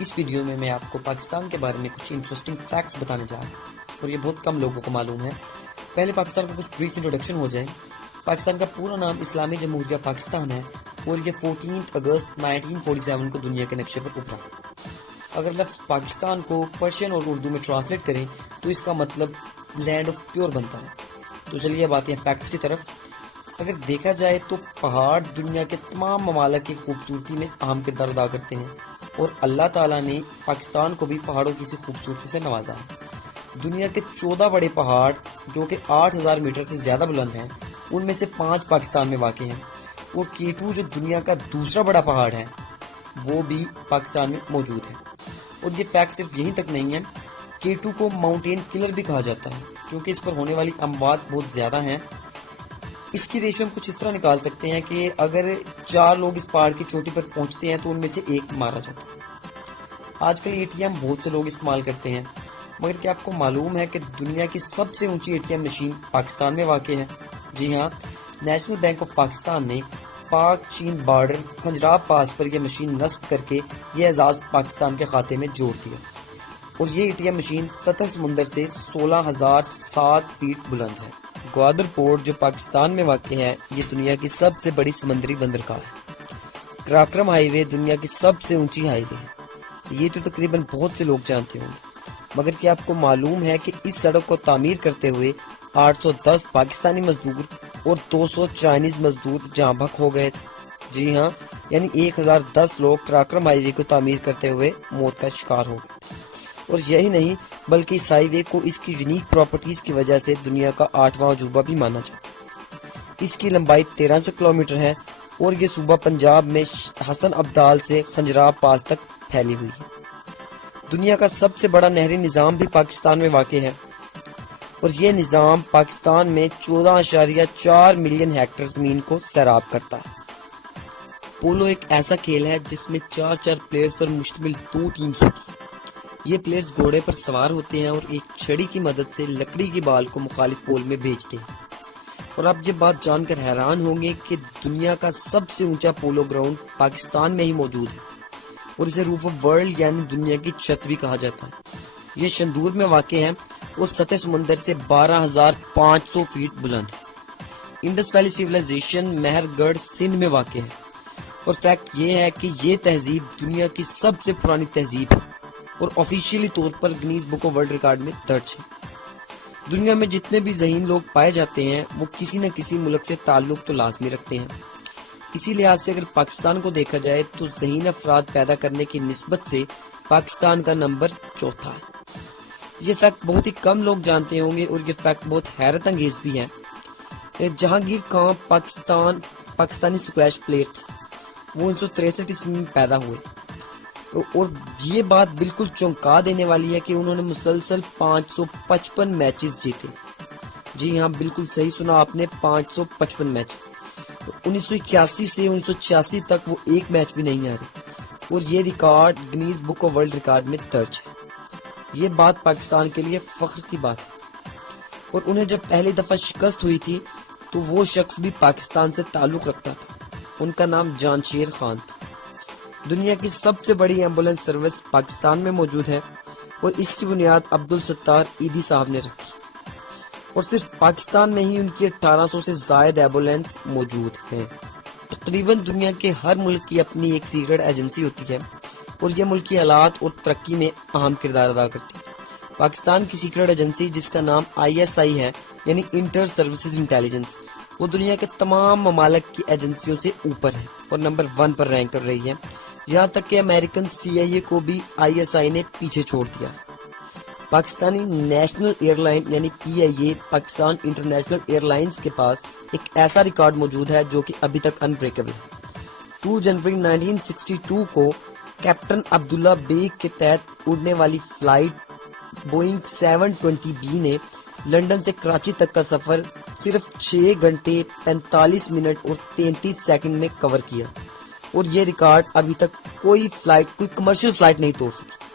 اس video میں آپ کو پاکستان کے بارے میں کچھ انٹرسٹنگ فیکٹس بتانے جا رہا ہوں اور یہ بہت کم لوگوں کو معلوم ہے۔ پہلے پاکستان کا کچھ بریف انٹروڈکشن ہو جائے۔ پاکستان کا پورا نام اسلامی جمہوریہ پاکستان ہے اور یہ 14 اگست 1947 کو دنیا کے نقشے پر ابھرا۔ اگر لفظ پاکستان کو پرشین اور اردو میں ٹرانسلیٹ کریں تو اس کا مطلب لینڈ آف پیور بنتا ہے۔ تو چلیے اب آتے ہیں فیکٹس کی طرف۔ اگر دیکھا جائے تو پہاڑ دنیا کے تمام ممالک کی خوبصورتی میں اہم کردار ادا کرتے ہیں اور اللہ تعالیٰ نے پاکستان کو بھی پہاڑوں کی سی خوبصورتی سے نوازا ہے۔ دنیا کے 14 بڑے پہاڑ جو کہ 8000 میٹر سے زیادہ بلند ہیں، ان میں سے 5 پاکستان میں واقع ہیں، اور K2 جو دنیا کا دوسرا بڑا پہاڑ ہے وہ بھی پاکستان میں موجود ہے۔ اور یہ فیکٹ صرف یہیں تک نہیں ہے، K2 کو ماؤنٹین کلر بھی کہا جاتا ہے کیونکہ اس پر ہونے والی اموات بہت زیادہ ہیں۔ اس کی ریشو ہم کچھ اس طرح نکال سکتے ہیں کہ اگر 4 لوگ اس پہاڑ کی چوٹی پر پہنچتے ہیں تو ان میں سے ایک مارا جاتا ہے۔ آج کل ATM بہت سے لوگ استعمال کرتے ہیں، مگر کیا آپ کو معلوم ہے کہ دنیا کی سب سے اونچی ATM مشین پاکستان میں واقع ہے؟ جی ہاں، نیشنل بینک آف پاکستان نے پاک چین بارڈر کھنجراب پاس پر یہ مشین نصب کر کے یہ اعزاز پاکستان کے کھاتے میں جوڑ دیا، اور یہ ATM مشین سطح سمندر سے 16,007 فیٹ بلند ہے۔ گوادر پورٹ جو پاکستان میں واقع ہے، یہ دنیا کی سب سے بڑی سمندری بندرگاہ ہے۔ کراکرم ہائی وے دنیا کی سب سے اونچی ہائی وے ہے، یہ تو تقریباً بہت سے لوگ جانتے ہوں گے، مگر کیا آپ کو معلوم ہے کہ اس سڑک کو تعمیر کرتے ہوئے 810 پاکستانی مزدور اور 200 چائنیز مزدور جاں بحق ہو گئے تھے؟ جی ہاں، یعنی 1010 لوگ کراکرم ہائی وے کو تعمیر کرتے ہوئے موت کا شکار ہو گئے تھے۔ اور یہی نہیں بلکہ اس ہائی وے کو اس کی یونیک پراپرٹیز کی وجہ سے دنیا کا 8واں عجوبہ بھی مانا جاتا ہے۔ اس کی لمبائی 1300 کلومیٹر ہے اور یہ صوبہ پنجاب میں حسن ابدال سے خنجراب پاس تک پھیلی ہوئی ہے۔ دنیا کا سب سے بڑا نہری نظام بھی پاکستان میں واقع ہے، اور یہ نظام پاکستان میں 14.4 ملین ہیکٹر زمین کو سیراب کرتا ہے۔ پولو ایک ایسا کھیل ہے جس میں 4 پلیئرز پر مشتمل 2 ٹیمز ہوتی ہیں۔ یہ پلیئرز گھوڑے پر سوار ہوتے ہیں اور ایک چھڑی کی مدد سے لکڑی کی بال کو مخالف پول میں بھیجتے ہیں۔ اور آپ یہ بات جان کر حیران ہوں گے کہ دنیا کا سب سے اونچا پولو گراؤنڈ پاکستان میں ہی موجود ہے، اور اسے روف آف ورلڈ یعنی دنیا کی چھت بھی کہا جاتا ہے۔ یہ شندور میں واقع ہے اور سطح سمندر سے 12,500 فیٹ بلند ہے۔ انڈس ویلی سیولائزیشن مہر گڑھ سندھ میں واقع ہے، اور فیکٹ یہ ہے کہ یہ تہذیب دنیا کی سب سے پرانی تہذیب ہے اور آفیشیلی طور پر Guinness book of world record میں درج ہے۔ دنیا میں جتنے بھی ذہین لوگ پائے جاتے ہیں وہ کسی نہ کسی ملک سے تعلق تو لازمی رکھتے ہیں۔ اسی لحاظ سے اگر پاکستان کو دیکھا جائے تو ذہین افراد پیدا کرنے کی نسبت سے پاکستان کا نمبر 4 ہے۔ یہ فیکٹ بہت ہی کم لوگ جانتے ہوں گے، اور یہ فیکٹ بہت حیرت انگیز بھی ہے۔ جہانگیر خان پاکستانی اسکواش پلیئر تھے، وہ 1963 عیسوی میں پیدا ہوئے، اور یہ بات بالکل چونکا دینے والی ہے کہ انہوں نے مسلسل 555 میچز جیتے۔ جی ہاں، بالکل صحیح سنا آپ نے، 555 میچز۔ 1981 سے 1986 تک وہ ایک میچ بھی نہیں ہارے، اور یہ record Guinness book of world record میں درج ہے۔ یہ بات پاکستان کے لیے فخر کی بات ہے، اور انہیں جب پہلی دفعہ شکست ہوئی تھی تو وہ شخص بھی پاکستان سے تعلق رکھتا تھا، ان کا نام جان شیر خان تھا۔ دنیا کی سب سے بڑی ایمبولینس سروس پاکستان میں موجود ہے، اور اس کی بنیاد عبدالستار ایدھی صاحب نے رکھی، اور صرف پاکستان میں ہی ان کی 1800 سے زائد ایمبولینس موجود ہیں۔ تقریباً دنیا کے ہر ملک کی اپنی ایک سیکرٹ ایجنسی ہوتی ہے، اور یہ ملکی حالات اور ترقی میں اہم کردار ادا کرتی ہے۔ پاکستان کی سیکرٹ ایجنسی جس کا نام ISI ہے، یعنی انٹر سروسز انٹیلیجنس، وہ دنیا کے تمام ممالک کی ایجنسیوں سے اوپر ہے اور نمبر 1 پر رینک کر رہی ہے، یہاں تک کہ امریکن CIA کو بھی ISI نے پیچھے چھوڑ دیا ہے۔ پاکستانی نیشنل ایئر لائن یعنی PIA Pakistan international air lines کے پاس ایک ایسا ریکارڈ موجود ہے جو کہ ابھی تک انبریکیبل ہے۔ 2 جنوری 1962 کو کیپٹن عبداللہ بیگ کے تحت اڑنے والی فلائٹ بوئنگ 720B نے لندن سے کراچی تک کا سفر صرف 6 گھنٹے 45 منٹ اور 33 سیکنڈ میں کور کیا، اور یہ ریکارڈ ابھی تک کوئی کمرشل فلائٹ نہیں توڑ سکی۔